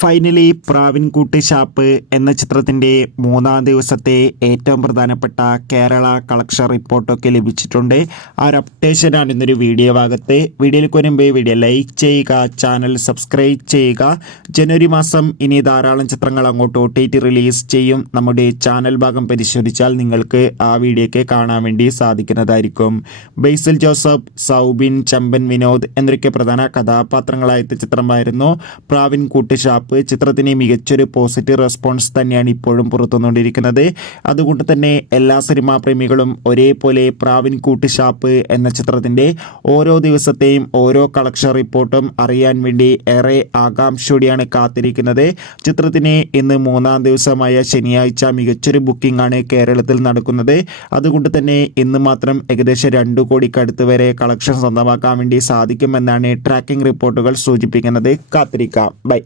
Finally പ്രാവിൻകൂട്ട് shop എന്ന ചിത്രത്തിൻ്റെ മൂന്നാം ദിവസത്തെ ഏറ്റവും പ്രധാനപ്പെട്ട കേരള കളക്ഷൻ റിപ്പോർട്ടൊക്കെ ലഭിച്ചിട്ടുണ്ട്. ആ ഒരു അപ്ഡേഷനാണ് ഇന്നൊരു വീഡിയോ ഭാഗത്ത്. വീഡിയോയിലേക്ക് വരുമ്പോൾ വീഡിയോ ലൈക്ക് ചെയ്യുക, ചാനൽ സബ്സ്ക്രൈബ് ചെയ്യുക. ജനുവരി മാസം ഇനി ധാരാളം ചിത്രങ്ങൾ അങ്ങോട്ട് OTT റിലീസ് ചെയ്യും. നമ്മുടെ ചാനൽ ഭാഗം പരിശോധിച്ചാൽ നിങ്ങൾക്ക് ആ വീഡിയോയ്ക്ക് കാണാൻ വേണ്ടി സാധിക്കുന്നതായിരിക്കും. ബേസിൽ ജോസഫ്, സൗബിൻ, ചമ്പൻ വിനോദ് എന്നൊക്കെ പ്രധാന കഥാപാത്രങ്ങളായ ചിത്രമായിരുന്നു പ്രാവിൻകൂട്ട് ഷാപ്പ്. ചിത്രത്തിന് മികച്ചൊരു പോസിറ്റീവ് റെസ്പോൺസ് തന്നെയാണ് ഇപ്പോഴും പുറത്തുവന്നുകൊണ്ടിരിക്കുന്നത്. അതുകൊണ്ട് തന്നെ എല്ലാ സിനിമാ പ്രേമികളും ഒരേപോലെ പ്രാവിൻകൂട്ട് ഷാപ്പ് എന്ന ചിത്രത്തിൻ്റെ ഓരോ ദിവസത്തെയും ഓരോ കളക്ഷൻ റിപ്പോർട്ടും അറിയാൻ വേണ്ടി ഏറെ ആകാംക്ഷയോടെയാണ് കാത്തിരിക്കുന്നത്. ചിത്രത്തിന് ഇന്ന് മൂന്നാം ദിവസമായ ശനിയാഴ്ച മികച്ചൊരു ബുക്കിംഗ് ആണ് കേരളത്തിൽ നടക്കുന്നത്. അതുകൊണ്ട് തന്നെ ഇന്ന് മാത്രം ഏകദേശം 2 കോടിക്കടുത്ത് വരെ കളക്ഷൻ സ്വന്തമാക്കാൻ വേണ്ടി സാധിക്കുമെന്നാണ് ട്രാക്കിംഗ് റിപ്പോർട്ടുകൾ സൂചിപ്പിക്കുന്നത്. കാത്തിരിക്കാം. ബൈ.